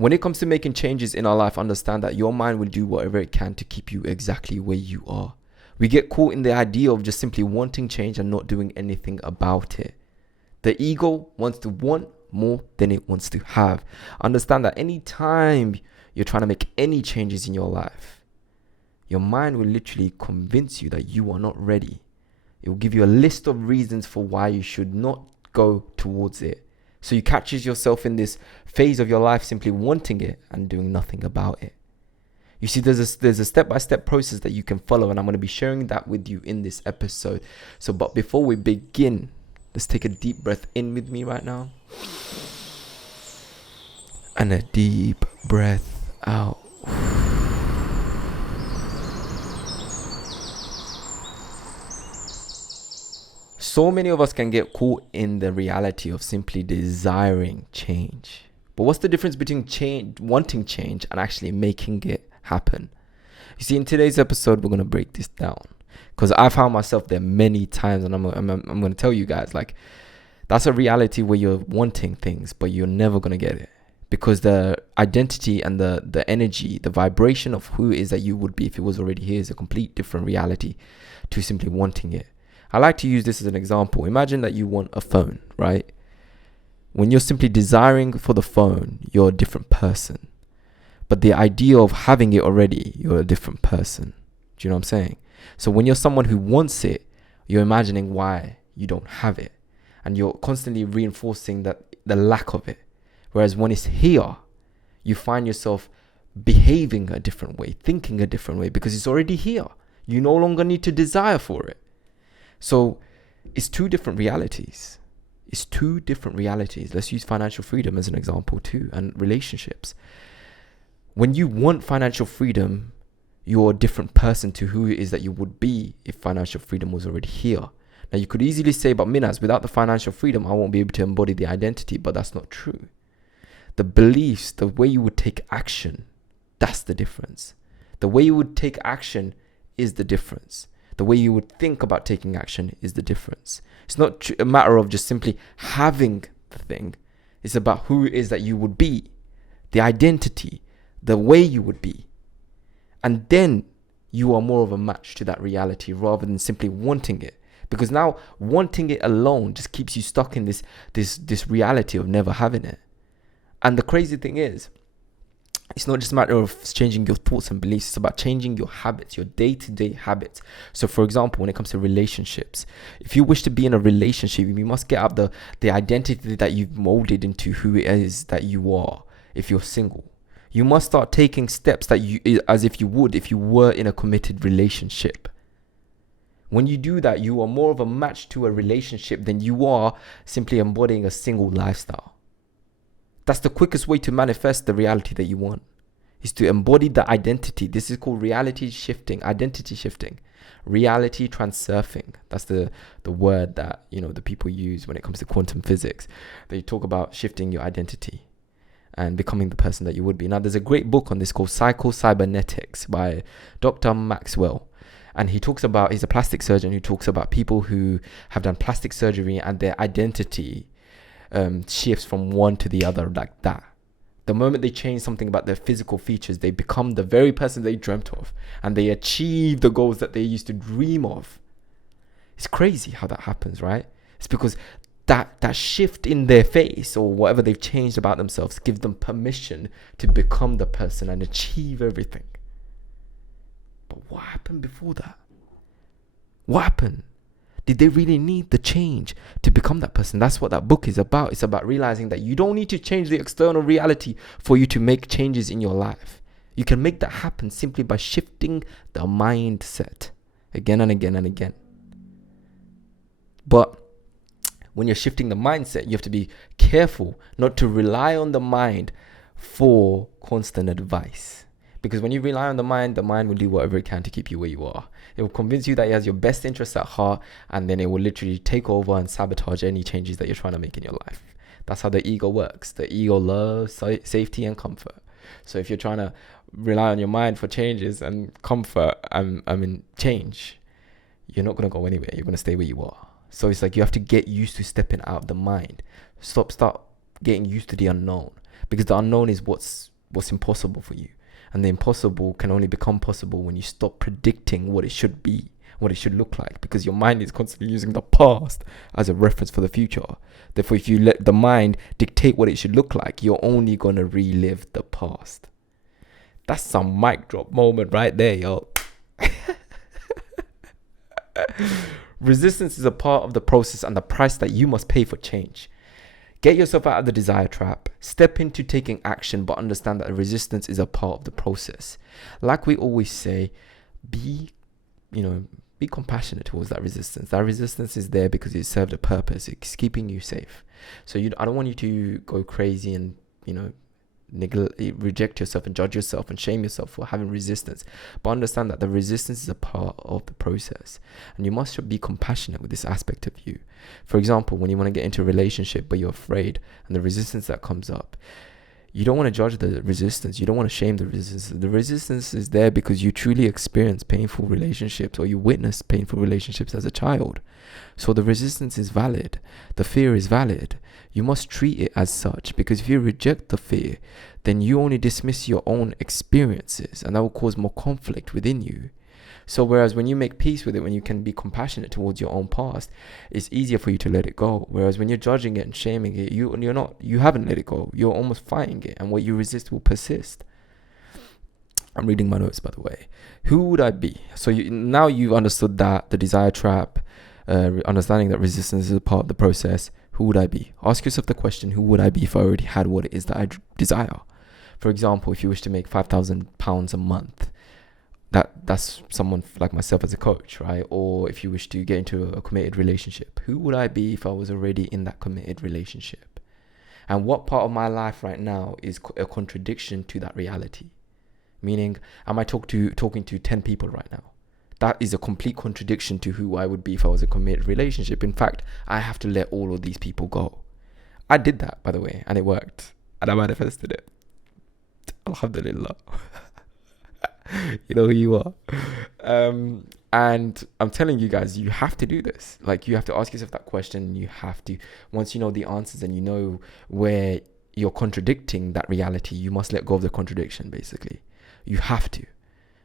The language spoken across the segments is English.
When it comes to making changes in our life, understand that your mind will do whatever it can to keep you exactly where you are. We get caught in the idea of just simply wanting change and not doing anything about it. The ego wants to want more than it wants to have. Understand that any time you're trying to make any changes in your life, your mind will literally convince you that you are not ready. It will give you a list of reasons for why you should not go towards it. So you catch yourself in this phase of your life simply wanting it and doing nothing about it. You see, there's a step-by-step process that you can follow, and I'm going to be sharing that with you in this episode. But before we begin, let's take a deep breath in with me right now. And a deep breath out. So many of us can get caught in the reality of simply desiring change. But what's the difference between wanting change and actually making it happen? You see, in today's episode, we're going to break this down, because I found myself there many times, and I'm going to tell you guys, like, that's a reality where you're wanting things, but you're never going to get it, because the identity and the energy, the vibration of who it is that you would be if it was already here is a complete different reality to simply wanting it. I like to use this as an example. Imagine that you want a phone, right? When you're simply desiring for the phone, you're a different person. But the idea of having it already, you're a different person. Do you know what I'm saying? So when you're someone who wants it, you're imagining why you don't have it. And you're constantly reinforcing the lack of it. Whereas when it's here, you find yourself behaving a different way, thinking a different way, because it's already here. You no longer need to desire for it. So it's two different realities. Let's use financial freedom as an example too, and relationships. When you want financial freedom, you're a different person to who it is that you would be if financial freedom was already here. Now, you could easily say, but Minaz, without the financial freedom, I won't be able to embody the identity, but that's not true. The beliefs, the way you would take action, that's the difference. The way you would take action is the difference. The way you would think about taking action is the difference. It's not a matter of just simply having the thing. It's about who it is that you would be, the identity, the way you would be. And then you are more of a match to that reality rather than simply wanting it. Because now wanting it alone just keeps you stuck in this reality of never having it. And the crazy thing is, it's not just a matter of changing your thoughts and beliefs. It's about changing your habits, your day-to-day habits. So, for example, when it comes to relationships, if you wish to be in a relationship, you must get out the identity that you've molded into who it is that you are. If you're single, you must start taking steps as if you would if you were in a committed relationship. When you do that, you are more of a match to a relationship than you are simply embodying a single lifestyle. That's the quickest way to manifest the reality that you want, is to embody the identity. This is called reality shifting, identity shifting, reality transurfing. That's the word that, the people use when it comes to quantum physics. They talk about shifting your identity and becoming the person that you would be. Now, there's a great book on this called Psycho-Cybernetics by Dr. Maxwell. And he's a plastic surgeon who talks about people who have done plastic surgery and their identity shifts from one to the other like that. The moment they change something about their physical features, they become the very person they dreamt of, and they achieve the goals that they used to dream of. It's crazy how that happens, right? It's because that shift in their face or whatever they've changed about themselves gives them permission to become the person and achieve everything. But what happened before that? What happened? Did they really need the change to become that person? That's what that book is about. It's about realizing that you don't need to change the external reality for you to make changes in your life. You can make that happen simply by shifting the mindset again and again and again. But when you're shifting the mindset, you have to be careful not to rely on the mind for constant advice. Because when you rely on the mind will do whatever it can to keep you where you are. It will convince you that it has your best interests at heart, and then it will literally take over and sabotage any changes that you're trying to make in your life. That's how the ego works. The ego loves safety and comfort. So if you're trying to rely on your mind for changes and comfort, change, you're not going to go anywhere. You're going to stay where you are. So it's like you have to get used to stepping out of the mind. Start getting used to the unknown. Because the unknown is what's what's impossible for you. And the impossible can only become possible when you stop predicting what it should be, what it should look like, because your mind is constantly using the past as a reference for the future. Therefore, if you let the mind dictate what it should look like, you're only going to relive the past. That's some mic drop moment right there, yo. Resistance is a part of the process and the price that you must pay for change. Get yourself out of the desire trap. Step into taking action, but understand that resistance is a part of the process. Like we always say, be compassionate towards that resistance. That resistance is there because it served a purpose. It's keeping you safe. So I don't want you to go crazy and, reject yourself and judge yourself and shame yourself for having resistance. But understand that the resistance is a part of the process, and you must be compassionate with this aspect of you. For example, when you want to get into a relationship but you're afraid and the resistance that comes up, you don't want to judge the resistance. You don't want to shame the resistance. The resistance is there because you truly experience painful relationships, or you witness painful relationships as a child. So the resistance is valid. The fear is valid. You must treat it as such, because if you reject the fear, then you only dismiss your own experiences, and that will cause more conflict within you. So whereas when you make peace with it, when you can be compassionate towards your own past, it's easier for you to let it go. Whereas when you're judging it and shaming it, you haven't let it go. You're almost fighting it, and what you resist will persist. I'm reading my notes, by the way. Who would I be? So now you've understood that the desire trap, understanding that resistance is a part of the process. Who would I be? Ask yourself the question, who would I be if I already had what it is that I desire? For example, if you wish to make £5,000 a month, that's someone like myself as a coach, right? Or if you wish to get into a committed relationship, who would I be if I was already in that committed relationship? And what part of my life right now is a contradiction to that reality? Meaning, am I talking to 10 people right now? That is a complete contradiction to who I would be if I was a committed relationship. In fact, I have to let all of these people go. I did that, by the way, and it worked. And I manifested it. Alhamdulillah. You know who you are. And I'm telling you guys, you have to do this. Like, you have to ask yourself that question. You have to, once you know the answers and you know where you're contradicting that reality, you must let go of the contradiction, basically. You have to.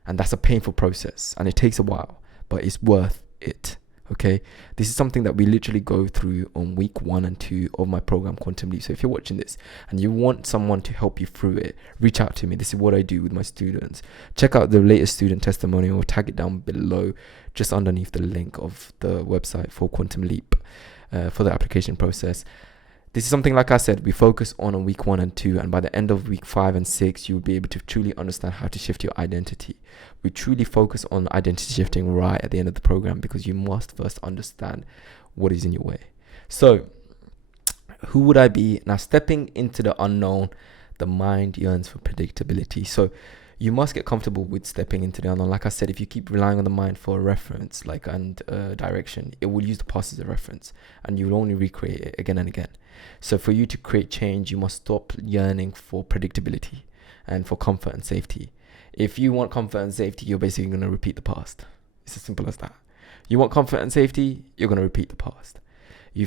And that's a painful process, and it takes a while, but it's worth it. Okay, this is something that we literally go through on week 1 and 2 of my program Quantum Leap. So if you're watching this and you want someone to help you through it, reach out to me. This is what I do with my students. Check out the latest student testimonial, or tag it down below, just underneath the link of the website for Quantum Leap, for the application process. This is something, like I said, we focus on week 1 and 2, and by the end of week 5 and 6, you'll be able to truly understand how to shift your identity. We truly focus on identity shifting right at the end of the program, because you must first understand what is in your way. So, who would I be? Now, stepping into the unknown, the mind yearns for predictability. So, you must get comfortable with stepping into the unknown. Like I said, if you keep relying on the mind for a reference, and direction, it will use the past as a reference, and you will only recreate it again and again. So for you to create change, you must stop yearning for predictability and for comfort and safety. If you want comfort and safety, you're basically going to repeat the past. It's as simple as that. You want comfort and safety, you're going to repeat the past.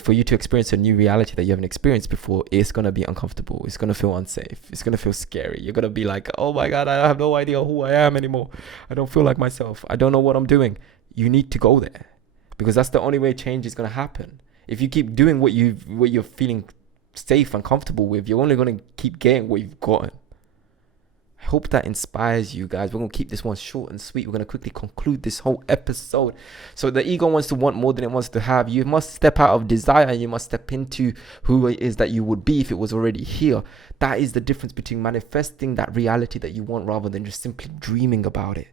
For you to experience a new reality that you haven't experienced before, it's going to be uncomfortable. It's going to feel unsafe. It's going to feel scary. You're going to be like, oh my God, I have no idea who I am anymore. I don't feel like myself. I don't know what I'm doing. You need to go there, because that's the only way change is going to happen. If you keep doing what you're feeling safe and comfortable with, you're only going to keep getting what you've gotten. I hope that inspires you guys. We're going to keep this one short and sweet. We're going to quickly conclude this whole episode. So the ego wants to want more than it wants to have. You must step out of desire, and you must step into who it is that you would be if it was already here. That is the difference between manifesting that reality that you want rather than just simply dreaming about it.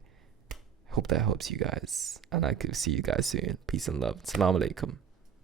I hope that helps you guys. And I could see you guys soon. Peace and love. Assalamu alaikum.